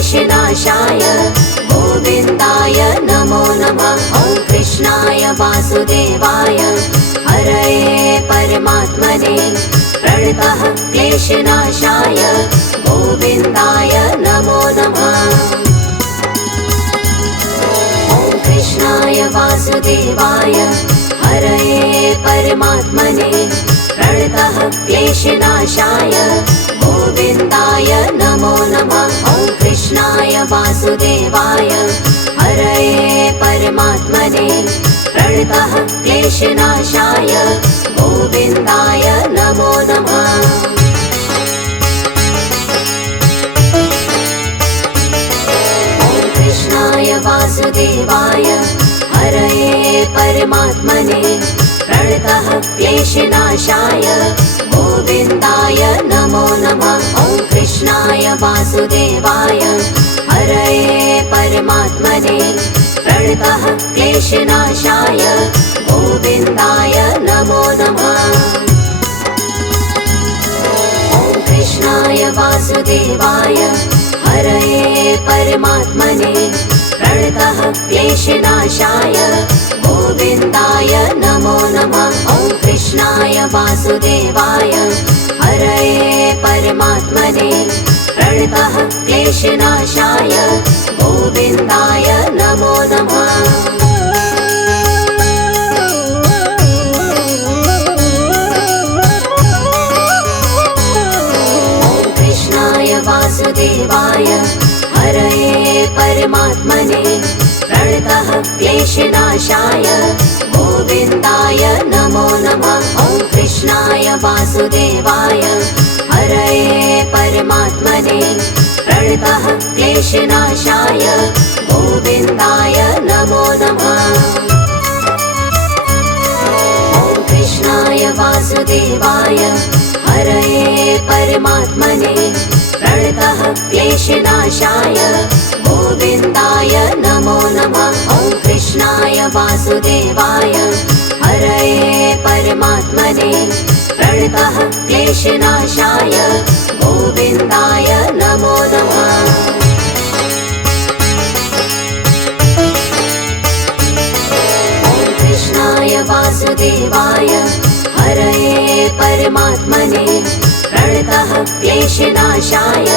क्लेशनाशाय गोविन्दाय नमो नमः। ॐ कृष्णाय वासुदेवाय हरये परमात्मने प्रणतः क्लेशनाशाय गोविन्दाय नमो नमः। ॐ कृष्णाय वासुदेवाय हरये परमात्मने प्रणतः क्लेशनाशाय गोविन्दाय नमो नमः। ॐ कृष्णाय वासुदेवाय हरये परमात्मने प्रणतः क्लेशनाशाय गोविन्दाय नमो नमः। ॐ कृष्णाय वासुदेवाय हरये परमात्मने प्रणतः क्लेशनाशाय गोविन्दाय नमो नमः। ॐ कृष्णाय वासुदेवाय हरये परमात्मने प्रणतः क्लेशनाशाय गोविन्दाय नमो नमः। ॐ कृष्णाय वासुदेवाय हरये परमात्मने प्रणतः क्लेशनाशाय गोविन्दाय नमो नमः। ॐ कृष्णाय वासुदेवाय हरये परमात्मने प्रणतः क्लेशनाशाय गोविन्दाय नमो नमः। ॐ कृष्णाय वासुदेवाय हरये परमात्मने प्रणतः क्लेशनाशाय गोविन्दाय नमो नमः। ॐ कृष्णाय वासुदेवाय हरये परमात्मने प्रणतः क्लेशनाशाय गोविन्दाय नमो नमः। ॐ कृष्णाय वासुदेवाय हरये परमात्मने प्रणतः क्लेशनाशाय गोविन्दाय नमो नमः। ॐ कृष्णाय वासुदेवाय हरये परमात्मने प्रणतः क्लेशनाशाय गोविन्दाय नमो नमः। ॐ कृष्णाय वासुदेवाय हरये परमात्मने प्रणतः क्लेशनाशाय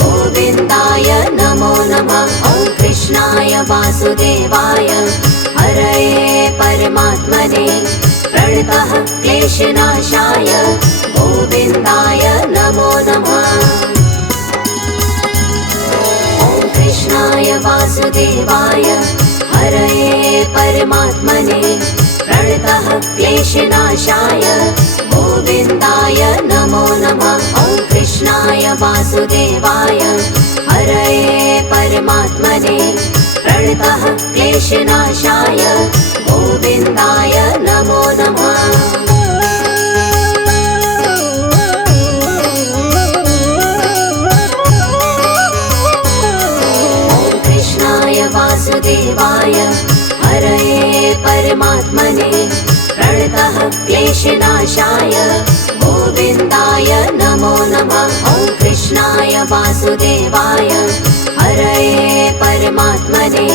गोविन्दाय नमो नमः। ॐ कृष्णाय वासुदेवाय हरये परमात्मने प्रणतः क्लेशनाशाय गोविन्दाय नमो नमः। ॐ कृष्णाय वासुदेवाय हरये परमात्मने प्रणतः क्लेशनाशाय गोविन्दाय नमो नमः। ॐ कृष्णाय वासुदेवाय हरये परमात्मने प्रणतः क्लेशनाशाय गोविन्दाय नमो नमः। ॐ कृष्णाय वासुदेवाय हरये परमात्मने प्रणतः क्लेशनाशाय गोविन्दाय नमो नमः। ॐ कृष्णाय वासुदेवाय हरये परमात्मने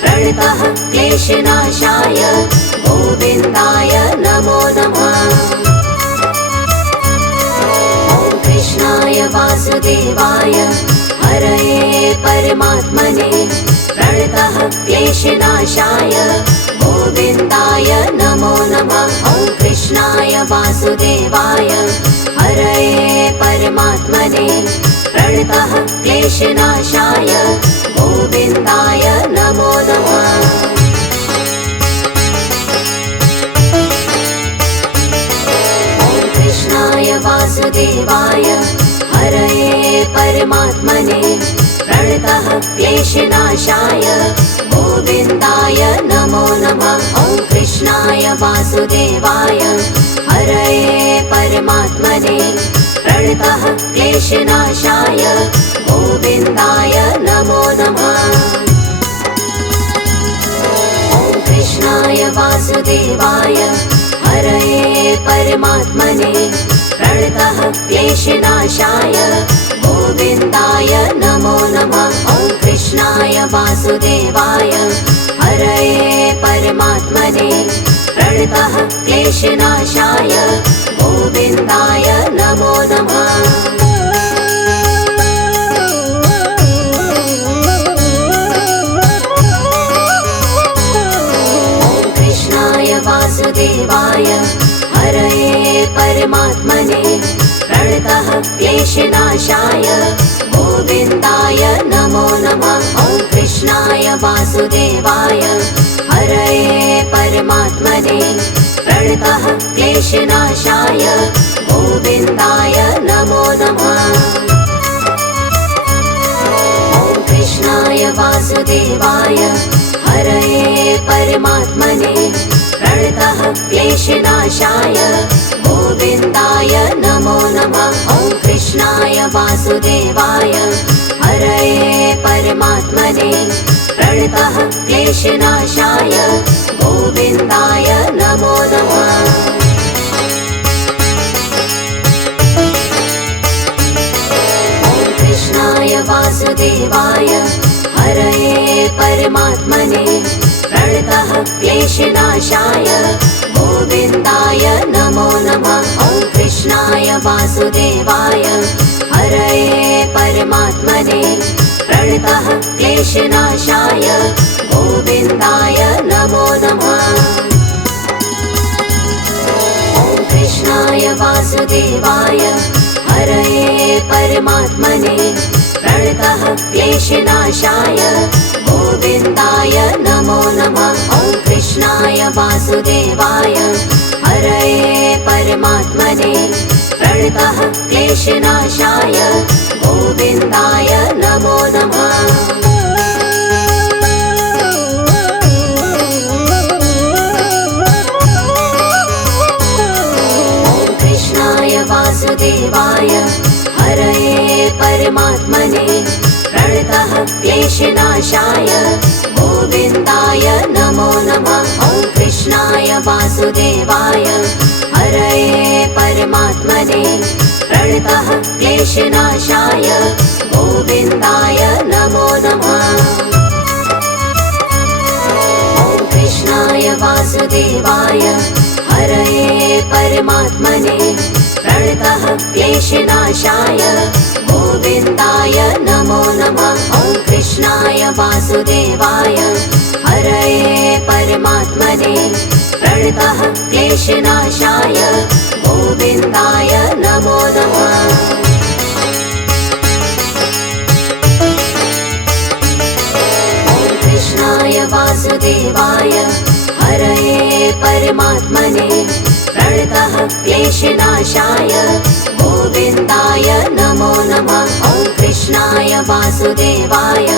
प्रणतः क्लेशनाशाय गोविन्दाय नमो नमः। ॐ कृष्णाय वासुदेवाय हरये परमात्मने प्रणतः क्लेशनाशाय गोविन्दाय नमो नमः। ॐ कृष्णाय वासुदेवाय हरये परमात्मने प्रणतः क्लेशनाशाय गोविन्दाय नमो नमः। ॐ कृष्णाय वासुदेवाय हरये परमात्मने प्रणतः क्लेशनाशाय गोविन्दाय नमो नमः। ॐ कृष्णाय वासुदेवाय हरये परमात्मने प्रणतः क्लेशनाशाय गोविन्दाय नमो नमः। ॐ कृष्णाय वासुदेवाय हरये परमात्मने प्रणतः क्लेशनाशाय गोविन्दाय नमो नमः। वासुदेवाय हरये परमात्मने प्रणतः क्लेशनाशाय गोविन्दाय नमो नमः। वासुदेवाय हरये परमात्मने प्रणतः क्लेशनाशाय गोविन्दाय नमो नमः। ॐ कृष्णाय वासुदेवाय हरये परमात्मने प्रणतः क्लेशनाशाय गोविन्दाय नमो नमः। ॐ कृष्णाय वासुदेवाय हरये परमात्मने प्रणतः क्लेशनाशाय गोविन्दाय नमो नमः। ॐ कृष्णाय वासुदेवाय हरये परमात्मने प्रणतः क्लेशनाशाय गोविन्दाय नमो नमः। ॐ कृष्णाय वासुदेवाय हरये परमात्मने प्रणतः क्लेशनाशाय गोविन्दाय नमो नमः। ॐ कृष्णाय वासुदेवाय हरये परमात्मने प्रणतः क्लेशनाशाय गोविन्दाय नमो नमः। ॐ कृष्णाय वासुदेवाय हरये परमात्मने प्रणतः क्लेशनाशाय गोविन्दाय नमो नमः। ॐ कृष्णाय वासुदेवाय हरये परमात्मने प्रणतः क्लेशनाशाय गोविन्दाय नमो नमः। ॐ कृष्णाय वासुदेवाय हरये परमात्मने प्रणतः क्लेशनाशाय गोविन्दाय नमो नमः। ॐ कृष्णाय वासुदेवाय हरये परमात्मने प्रणतः क्लेशनाशाय गोविन्दाय नमो नमः। ॐ कृष्णाय वासुदेवाय हरये परमात्मने प्रणतः क्लेशनाशाय गोविन्दाय नमो नमः। ॐ कृष्णाय वासुदेवाय हरये परमात्मने प्रणतः क्लेशनाशाय गोविन्दाय नमो नमः। ॐ कृष्णाय वासुदेवाय हरये परमात्मने प्रणतः क्लेशनाशाय गोविन्दाय नमो नमः। ॐ कृष्णाय वासुदेवाय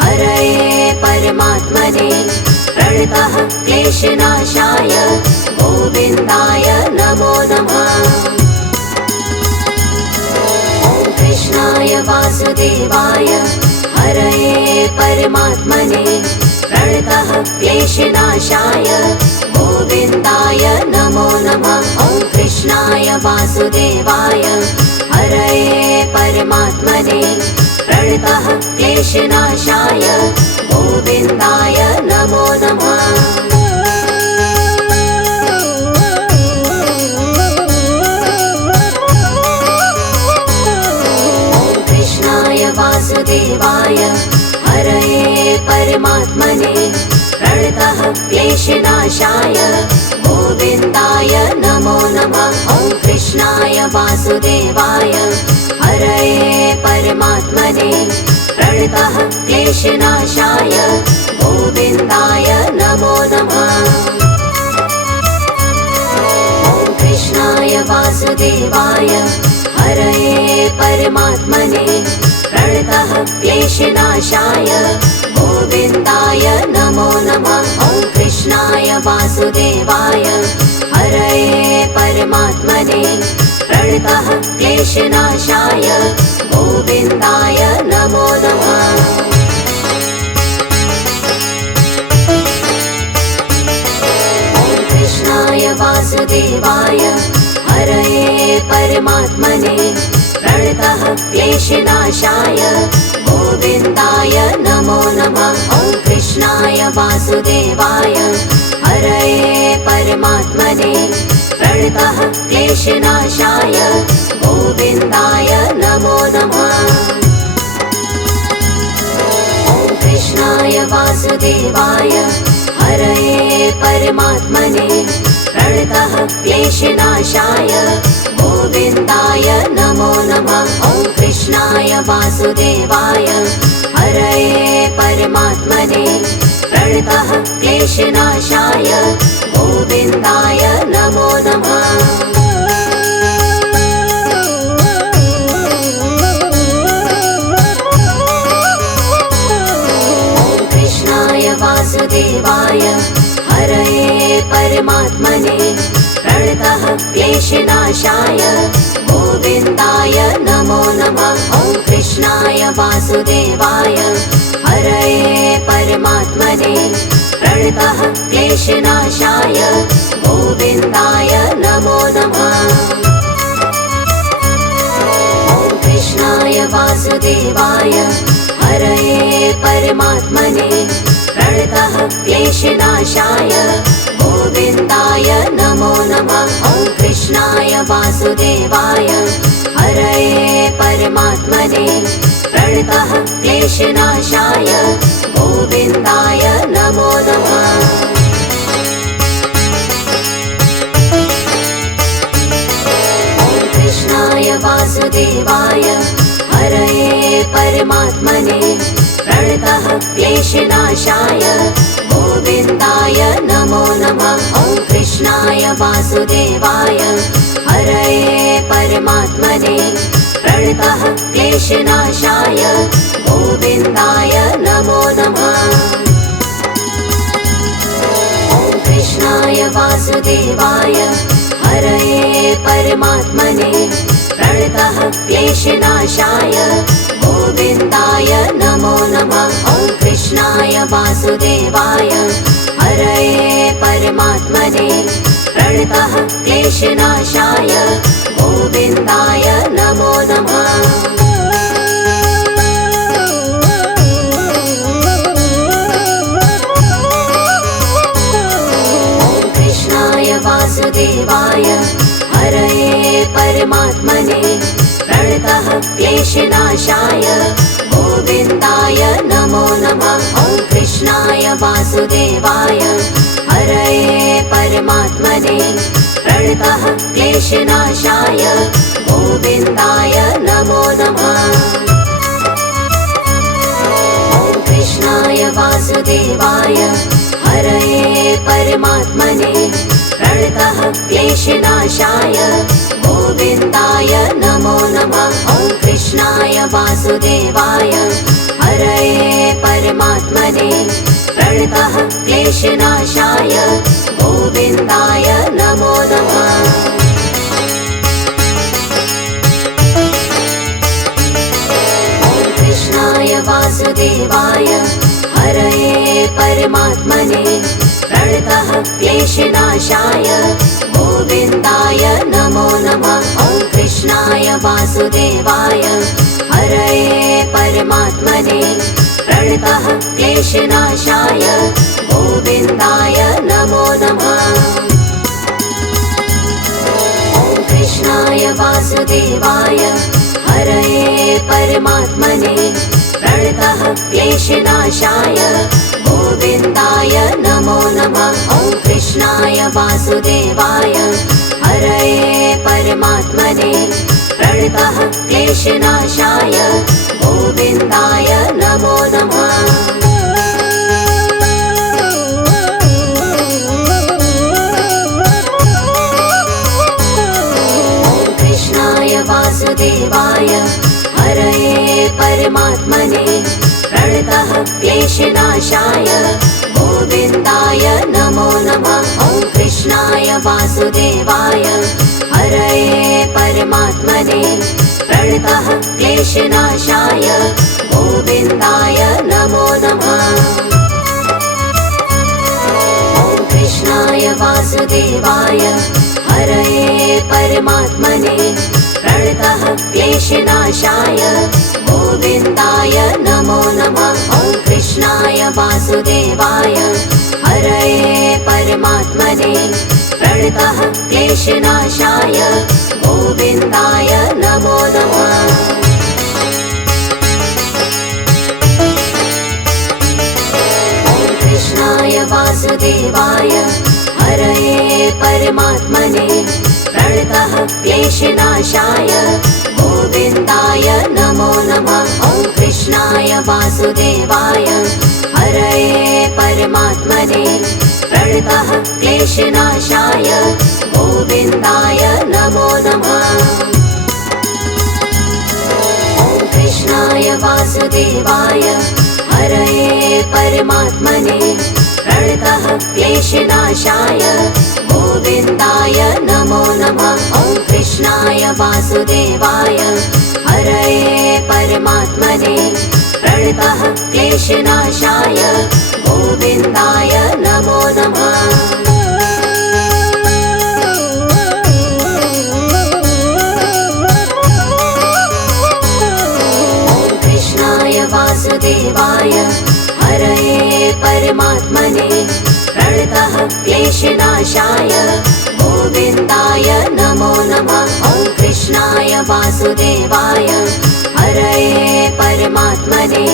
हरये परमात्मने प्रणतः क्लेशनाशाय गोविन्दाय नमो नमः। ॐ कृष्णाय वासुदेवाय हरये परमात्मने प्रणतः क्लेशनाशाय गोविन्दाय नमो नमः। ॐ कृष्णाय वासुदेवाय हरये परमात्मने प्रणतः क्लेशनाशाय गोविन्दाय नमो नमः। ॐ कृष्णाय वासुदेवाय हरये परमात्मने प्रणतः क्लेशनाशाय गोविन्दाय नमो नमः। ॐ कृष्णाय वासुदेवाय हरये परमात्मने प्रणतः क्लेशनाशाय गोविन्दाय नमो नमः। ॐ कृष्णाय वासुदेवाय हरये परमात्मने प्रणतः क्लेशनाशाय गोविन्दाय नमो नमः। ॐ कृष्णाय वासुदेवाय हरये परमात्मने प्रणतः क्लेशनाशाय गोविन्दाय नमो नमः। ॐ कृष्णाय वासुदेवाय हरये परमात्मने प्रणतः क्लेशनाशाय गोविन्दाय नमो नमः। ॐ वासुदेवाय हरये परमात्मने प्रणतः क्लेशनाशाय गोविन्दाय नमो नमः। ॐ कृष्णाय वासुदेवाय हरये परमात्मने प्रणतः क्लेशनाशाय गोविन्दाय नमो नमः। ॐ कृष्णाय वासुदेवाय हरये परमात्मने प्रणतः क्लेशनाशाय गोविन्दाय नमो नमः। ॐ कृष्णाय वासुदेवाय हरये परमात्मने प्रणतः क्लेशनाशाय गोविन्दाय नमो नमः। ॐ कृष्णाय वासुदेवाय हरये परमात्मने प्रणतः क्लेशनाशाय गोविन्दाय नमो नमः। ॐ कृष्णाय वासुदेवाय हरये परमात्मने प्रणतः क्लेशनाशाय गोविन्दाय नमो नमः। ॐ कृष्णाय वासुदेवाय हरये परमात्मने प्रणतः क्लेशनाशाय गोविन्दाय नमो नमः। ॐ कृष्णाय वासुदेवाय हरये परमात्मने प्रणतः क्लेशनाशाय गोविन्दाय नमो नमः। ॐ कृष्णाय वासुदेवाय हरये परमात्मने प्रणतः क्लेशनाशाय गोविन्दाय नमो नमः। ॐ कृष्णाय वासुदेवाय हरये परमात्मने प्रणतः क्लेशनाशाय गोविन्दाय नमो नमः। ॐ कृष्णाय वासुदेवाय हरये परमात्मने प्रणतः क्लेशनाशाय गोविन्दाय नमो नमः। ॐ कृष्णाय वासुदेवाय हरये परमात्मने प्रणतः क्लेशनाशाय गोविन्दाय नमो नमः। ॐ कृष्णाय वासुदेवाय हरये परमात्मने प्रणतः क्लेशनाशाय गोविन्दाय नमो नमः। ॐ कृष्णाय वासुदेवाय हरये परमात्मने प्रणतः क्लेशनाशाय गोविन्दाय नमो नमः। ॐ कृष्णाय वासुदेवाय हरये परमात्मने प्रणतः क्लेशनाशाय गोविन्दाय नमो नमः। ॐ कृष्णाय वासुदेवाय हरये परमात्मने प्रणतः क्लेशनाशाय गोविन्दाय नमो नमः। ॐ कृष्णाय वासुदेवाय हरये परमात्मने प्रणतः क्लेशनाशाय गोविन्दाय नमो नमः। ॐ कृष्णाय वासुदेवाय हरये परमात्मने प्रणतः क्लेशनाशाय गोविन्दाय नमो नमः। ॐ कृष्णाय वासुदेवाय हरये परमात्मने प्रणतः क्लेशनाशाय गोविन्दाय नमो नमः। ॐ कृष्णाय वासुदेवाय हरये परमात्मने प्रणतः क्लेशनाशाय गोविन्दाय नमो नमः। ॐ कृष्णाय वासुदेवाय हरये परमात्मने प्रणतः क्लेशनाशाय गोविन्दाय नमो नमः। ॐ कृष्णाय वासुदेवाय हरये परमात्मने प्रणतः क्लेशनाशाय गोविन्दाय नमो नमः। ॐ कृष्णाय वासुदेवाय हरये परमात्मने प्रणतः क्लेशनाशाय गोविन्दाय नमो नमः। कृष्णाय वासुदेवाय हरये परमात्मने प्रणतः क्लेशनाशाय गोविन्दाय नमो नमः। ॐ कृष्णाय वासुदेवाय हरये परमात्मने प्रणतः क्लेशनाशाय गोविन्दाय नमो नमः। ॐ कृष्णाय वासुदेवाय हरये परमात्मने प्रणतः क्लेशनाशाय गोविन्दाय नमो नमः। ॐ कृष्णाय वासुदेवाय हरये परमात्मने प्रणतः क्लेशनाशाय गोविन्दाय नमो नमः। वासुदेवाय हरये परमात्मने प्रणतः क्लेशनाशाय गोविन्दाय नमो नमः। ॐ कृष्णाय वासुदेवाय हरये परमात्मने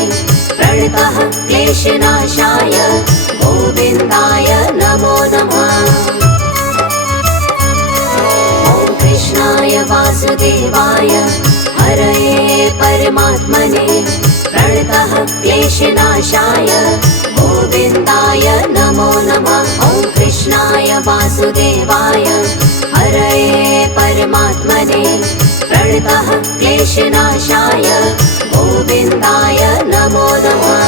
प्रणतः क्लेशनाशाय गोविन्दाय नमो नमः। ॐ कृष्णाय वासुदेवाय हरये परमात्मने प्रणतः क्लेशनाशाय गोविन्दाय नमो नमः। ॐ कृष्णाय वासुदेवाय हरये परमात्मने प्रणतः क्लेशनाशाय गोविन्दाय नमो नमः।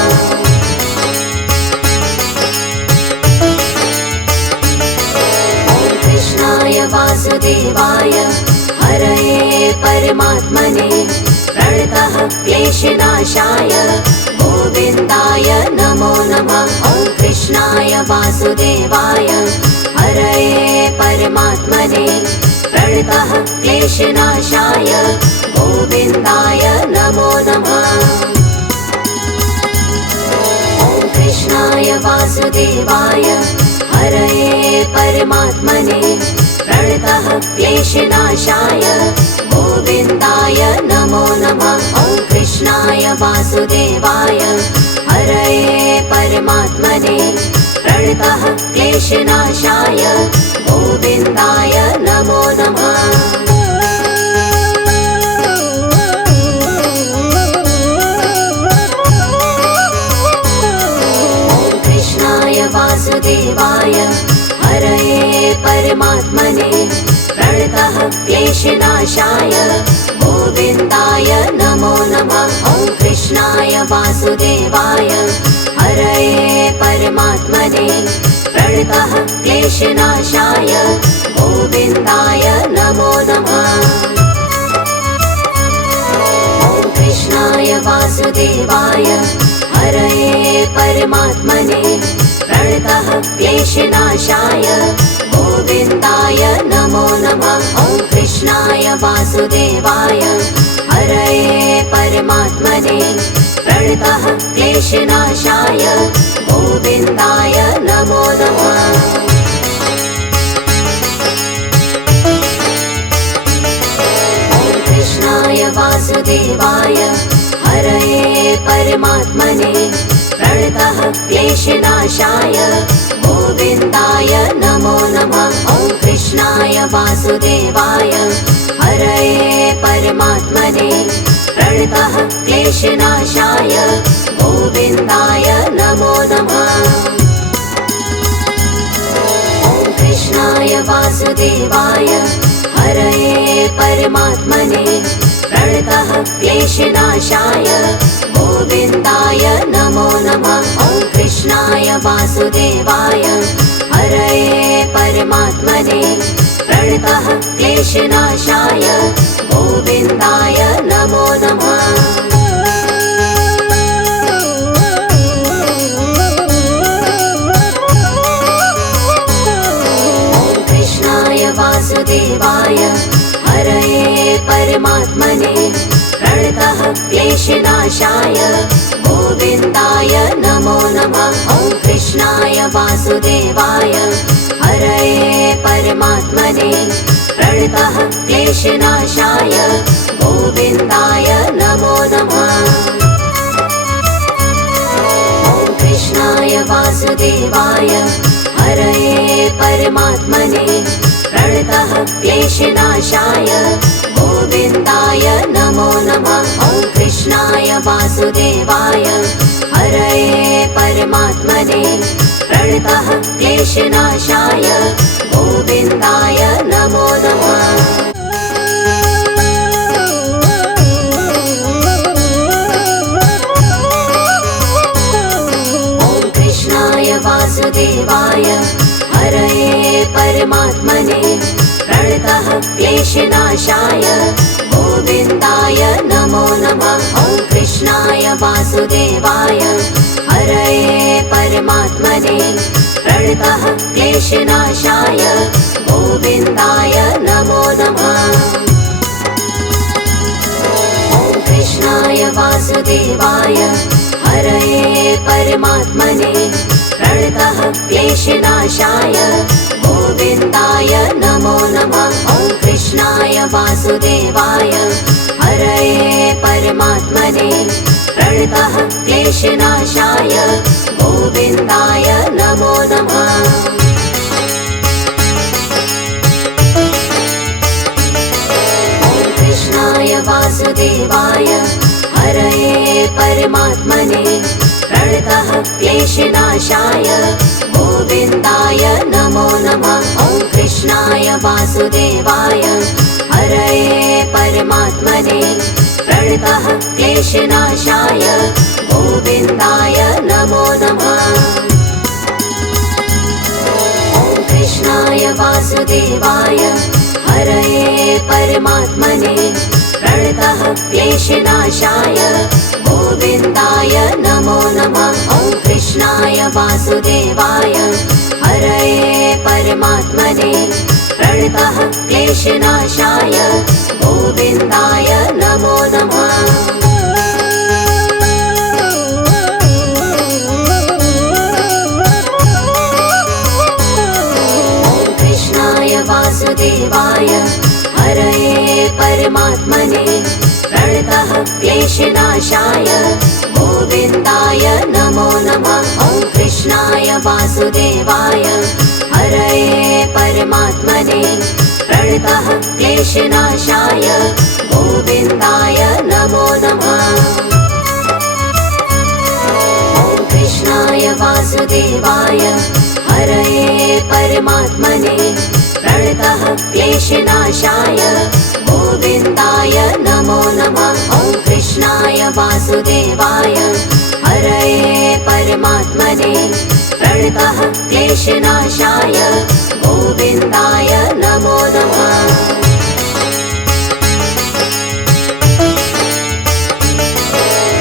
ॐ कृष्णाय वासुदेवाय हरये परमात्मने प्रणतः क्लेशनाशाय गोविन्दाय नमो नमः। ॐ कृष्णाय वासुदेवाय हरये परमात्मने प्रणतः क्लेशनाशाय गोविन्दाय नमो नमः। ॐ कृष्णाय वासुदेवाय हरये परमात्मने प्रणतः क्लेशनाशाय गोविन्दाय नमो नमः। ॐ कृष्णाय वासुदेवाय हरये परमात्मने प्रणतः क्लेशनाशाय गोविन्दाय नमो नमः। ॐ कृष्णाय वासुदेवाय हरये परमात्मने प्रणतः क्लेशनाशाय गोविन्दाय नमो नमः। ॐ कृष्णाय वासुदेवाय हरये परमात्मने प्रणतः क्लेशनाशाय गोविन्दाय नमो नमः। ॐ कृष्णाय वासुदेवाय हरये परमात्मने प्रणतः क्लेशनाशाय गोविन्दाय नमो नमः। ॐ कृष्णाय वासुदेवाय हरये परमात्मने प्रणतः क्लेशनाशाय गोविन्दाय नमो नमः। ॐ कृष्णाय वासुदेवाय हरये परमात्मने प्रणतः क्लेशनाशाय गोविन्दाय नमो नमः। ॐ कृष्णाय वासुदेवाय हरये परमात्मने प्रणतः क्लेशनाशाय गोविन्दाय नमो नमः। ॐ कृष्णाय वासुदेवाय हरये परमात्मने प्रणतः क्लेशनाशाय गोविन्दाय नमो नमः। ॐ कृष्णाय वासुदेवाय हरये परमात्मने प्रणतः क्लेशनाशाय गोविन्दाय नमो नमः। ॐ कृष्णाय वासुदेवाय हरये परमात्मने प्रणतः क्लेशनाशाय गोविन्दाय नमो नमः। कृष्णाय वासुदेवाय हरये परमात्मने प्रणतः क्लेशनाशाय गोविन्दाय नमो नमः। ॐ कृष्णाय वासुदेवाय हरये परमात्मने प्रणतः क्लेशनाशाय गोविन्दाय नमो नमः। ॐ कृष्णाय वासुदेवाय हरये परमात्मने प्रणतः क्लेशनाशाय गोविन्दाय नमो नमः। वासुदेवाय हरये परमात्मने प्रणतः क्लेशनाशाय गोविन्दाय नमो नमः। ॐ कृष्णाय वासुदेवाय हरये परमात्मने प्रणतः क्लेशनाशाय गोविन्दाय नमो नमः। ॐ कृष्णाय वासुदेवाय हरये परमात्मने प्रणतः क्लेशनाशाय गोविन्दाय नमो नमः। ॐ कृष्णाय वासुदेवाय हरये परमात्मने प्रणतः क्लेशनाशाय गोविन्दाय नमो नमः। ॐ कृष्णाय वासुदेवाय हरये परमात्मने प्रणतः क्लेशनाशाय गोविन्दाय नमो नमः। ॐ कृष्णाय वासुदेवाय हरये परमात्मने प्रणतः क्लेशनाशाय गोविन्दाय नमो नमः। ॐ कृष्णाय वासुदेवाय हरये परमात्मने प्रणतः क्लेशनाशाय गोविन्दाय नमो नमः। ॐ कृष्णाय वासुदेवाय हरये परमात्मने प्रणतः क्लेशनाशाय गोविन्दाय नमो नमः। ॐ कृष्णाय वासुदेवाय हरये परमात्मने प्रणतः क्लेशनाशाय गोविन्दाय नमो नमः। ॐ कृष्णाय वासुदेवाय हरये परमात्मने प्रणतः क्लेशनाशाय गोविन्दाय नमो नमः। ॐ कृष्णाय वासुदेवाय हरये परमात्मने प्रणतः क्लेशनाशाय गोविन्दाय नमो नमः। ॐ कृष्णाय वासुदेवाय हरये परमात्मने प्रणतः क्लेशनाशाय गोविन्दाय नमो नमः।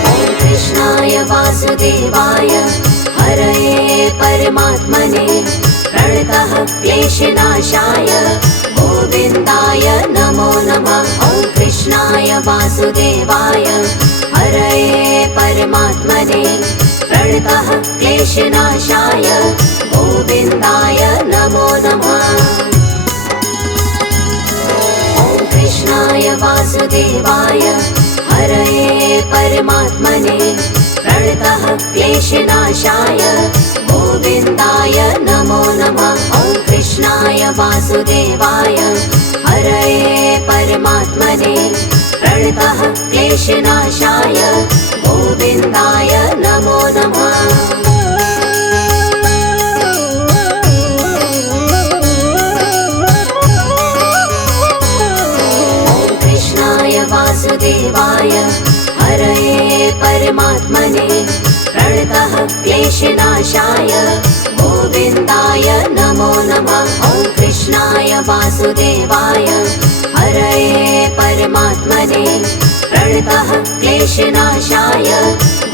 ॐ कृष्णाय वासुदेवाय हरये परमात्मने प्रणतः क्लेशनाशाय गोविन्दाय नमो नमः। ॐ कृष्णाय वासुदेवाय हरये परमात्मने प्रणतः क्लेशनाशाय गोविन्दाय नमो नमः। ॐ कृष्णाय वासुदेवाय हरये परमात्मने प्रणतः क्लेशनाशाय गोविन्दाय नमो नमः। ॐ कृष्णाय वासुदेवाय हरये परमात्मने प्रणतः क्लेशनाशाय गोविन्दाय नमो नमः। ॐ कृष्णाय वासुदेवाय हरये परमात्मने प्रणतः क्लेशनाशाय गोविन्दाय नमो नमः। ॐ कृष्णाय वासुदेवाय हरये परमात्मने प्रणतः क्लेशनाशाय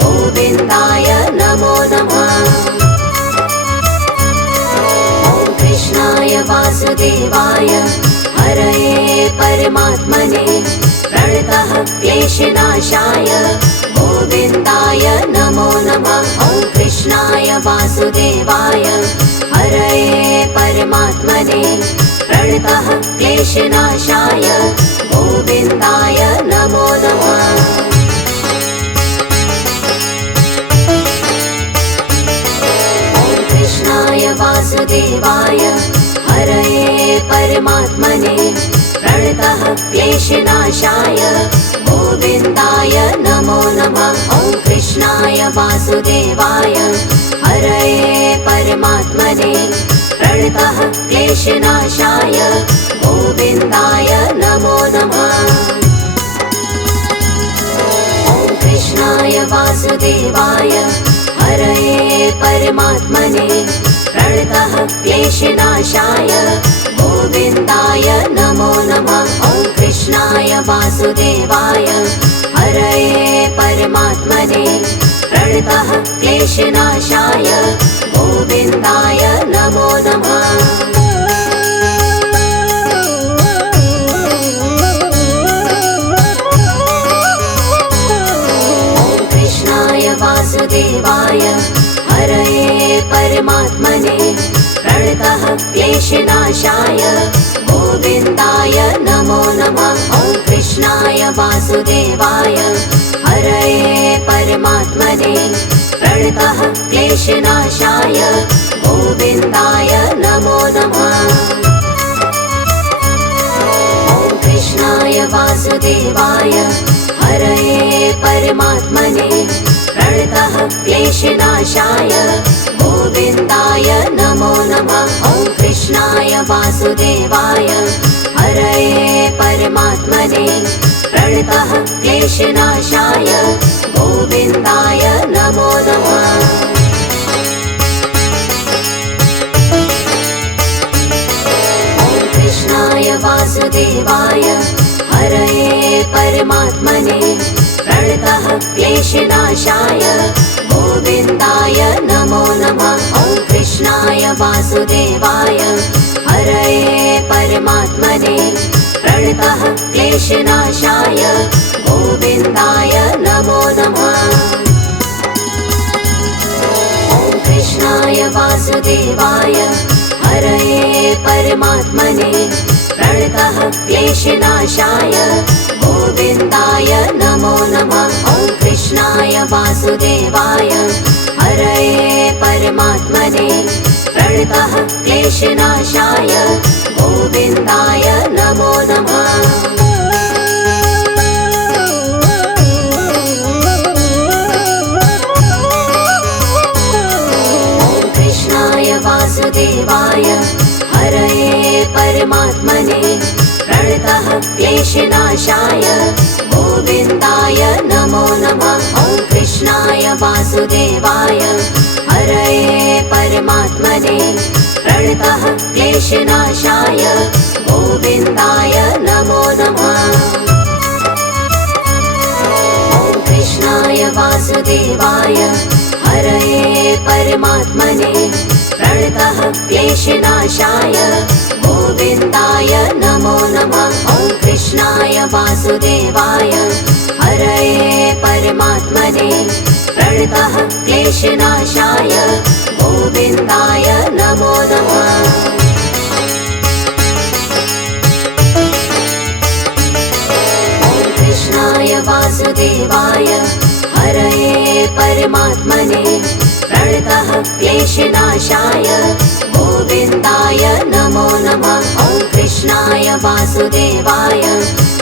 गोविन्दाय नमो नमः। ॐ कृष्णाय वासुदेवाय हरये परमात्मने प्रणतः क्लेशनाशाय गोविन्दाय नमो नमः। ॐ कृष्णाय कृष्णाय वासुदेवाय हरये परमात्मने प्रणतः क्लेशनाशाय गोविन्दाय नमो नमः। कृष्णाय वासुदेवाय हरये परमात्मने प्रणतः क्लेशनाशाय गोविन्दाय नमो नमः। ॐ कृष्णाय वासुदेवाय हरये परमात्मने प्रणतः क्लेशनाशाय गोविन्दाय नमो नमः। ॐ कृष्णाय वासुदेवाय हरये परमात्मने प्रणतः क्लेशनाशाय गोविन्दाय नमो नमः। ॐ कृष्णाय वासुदेवाय हरये परमात्मने प्रणतः क्लेशनाशाय गोविन्दाय नमो नमः। वासुदेवाय हरये परमात्मने प्रणतः क्लेशनाशाय गोविन्दाय नमो नमः। ॐ कृष्णाय वासुदेवाय हरये परमात्मने प्रणतः क्लेशनाशाय गोविन्दाय नमो नमः। ॐ कृष्णाय वासुदेवाय हरये परमात्मने प्रणतः क्लेशनाशाय गोविन्दाय नमो नमः। ॐ कृष्णाय वासुदेवाय हरये परमात्मने प्रणतः क्लेशनाशाय गोविन्दाय नमो नमः। ॐ कृष्णाय वासुदेवाय हरये परमात्मने प्रणतः क्लेशनाशाय गोविन्दाय नमो नमः। ॐ कृष्णाय वासुदेवाय हरये परमात्मने प्रणतः क्लेशनाशाय गोविन्दाय नमो नमः। ॐ कृष्णाय वासुदेवाय हरये परमात्मने प्रणतः क्लेशनाशाय गोविन्दाय नमो नमः। ॐ कृष्णाय वासुदेवाय हरये परमात्मने प्रणतः क्लेशनाशाय गोविन्दाय नमो नमः। ॐ कृष्णाय वासुदेवाय हरये परमात्मने प्रणतः क्लेशनाशाय गोविन्दाय नमो नमः। ॐ कृष्णाय वासुदेवाय हरये परमात्मने प्रणतः क्लेशनाशाय गोविन्दाय नमो नमः। ॐ कृष्णाय वासुदेवाय हरये परमात्मने प्रणतः क्लेशनाशाय गोविन्दाय नमो नमः। ॐ कृष्णाय वासुदेवाय हरये परमात्मने प्रणतः क्लेशनाशाय गोविन्दाय नमो नमः। ॐ कृष्णाय वासुदेवाय हरये परमात्मने प्रणतः क्लेशनाशाय गोविन्दाय नमो नमः। ॐ कृष्णाय वासुदेवाय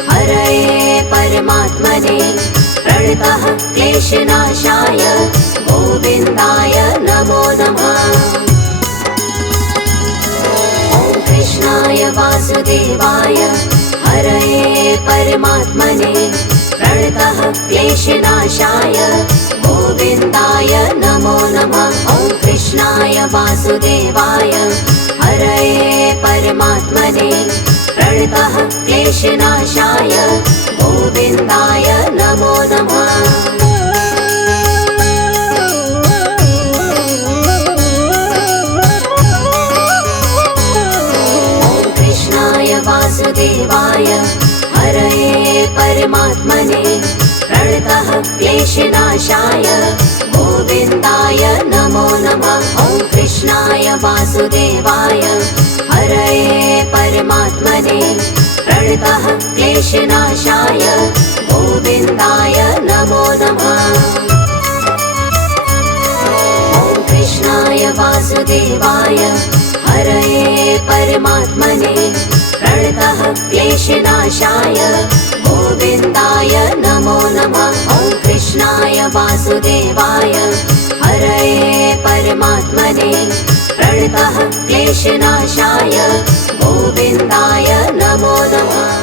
हरये परमात्मने प्रणतः क्लेशनाशाय गोविन्दाय नमो नमः। ॐ कृष्णाय वासुदेवाय हरये परमात्मने प्रणतः क्लेशनाशाय गोविन्दाय नमो नमः। ॐ कृष्णाय वासुदेवाय हरये परमात्मने प्रणतः क्लेशनाशाय गोविन्दाय नमो नमः। ॐ कृष्णाय वासुदेवाय हरये परमात्मने प्रणतः क्लेशनाशाय गोविन्दाय नमो नमः। ॐ कृष्णाय वासुदेवाय हरये परमात्मने प्रणतः क्लेशनाशाय गोविन्दाय नमो नमः। ॐ कृष्णाय वासुदेवाय हरये परमात्मने प्रणतः क्लेशनाशाय गोविन्दाय नमो नमः। ॐ कृष्णाय वासुदेवाय हरये परमात्मने प्रणतः क्लेशनाशाय गोविन्दाय नमो नमः।